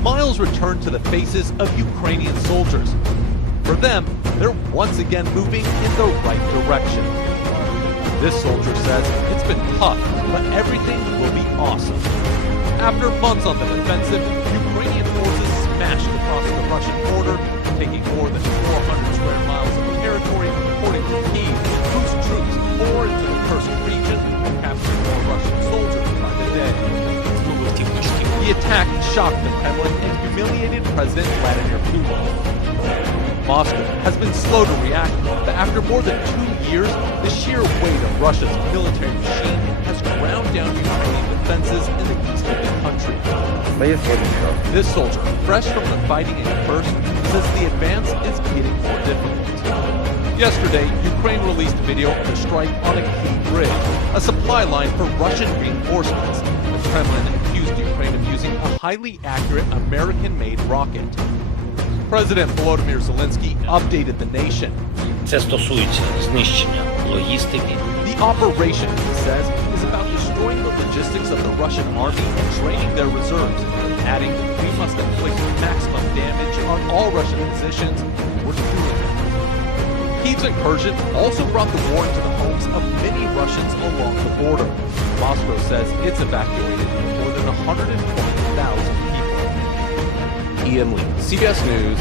smiles return to the faces of Ukrainian soldiers. For them, they're once again moving in the right direction. This soldier says it's been tough, but everything will be awesome. After months on the defensive, Ukrainian forces smashed across the Russian border, taking more than 400 square miles of territory, according to Kyiv, whose troops poured into the Kursk region, capturing more Russian soldiers by the day. The attack shocked the Kremlin and humiliated President Vladimir Putin. Moscow has been slow to react, but after more than 2 years, the sheer weight of Russia's military machine has ground down Ukrainian defenses in the east of the country. This soldier, fresh from the fighting in Kursk, says the advance is getting more difficult. Yesterday, Ukraine released video of the strike on a key bridge, a supply line for Russian reinforcements. The Kremlin accused Ukraine of using a highly accurate American-made rocket. President Volodymyr Zelensky updated the nation. Це стосується знищення логістики. The operation, he says, is about destroying the logistics of the Russian army and draining their reserves, adding we must inflict maximum damage on all Russian positions. We're doing it. Kyiv's incursion also brought the war into the homes of many Russians along the border. Moscow says it's evacuated more than 120,000 people. Ian Lee, CBS News.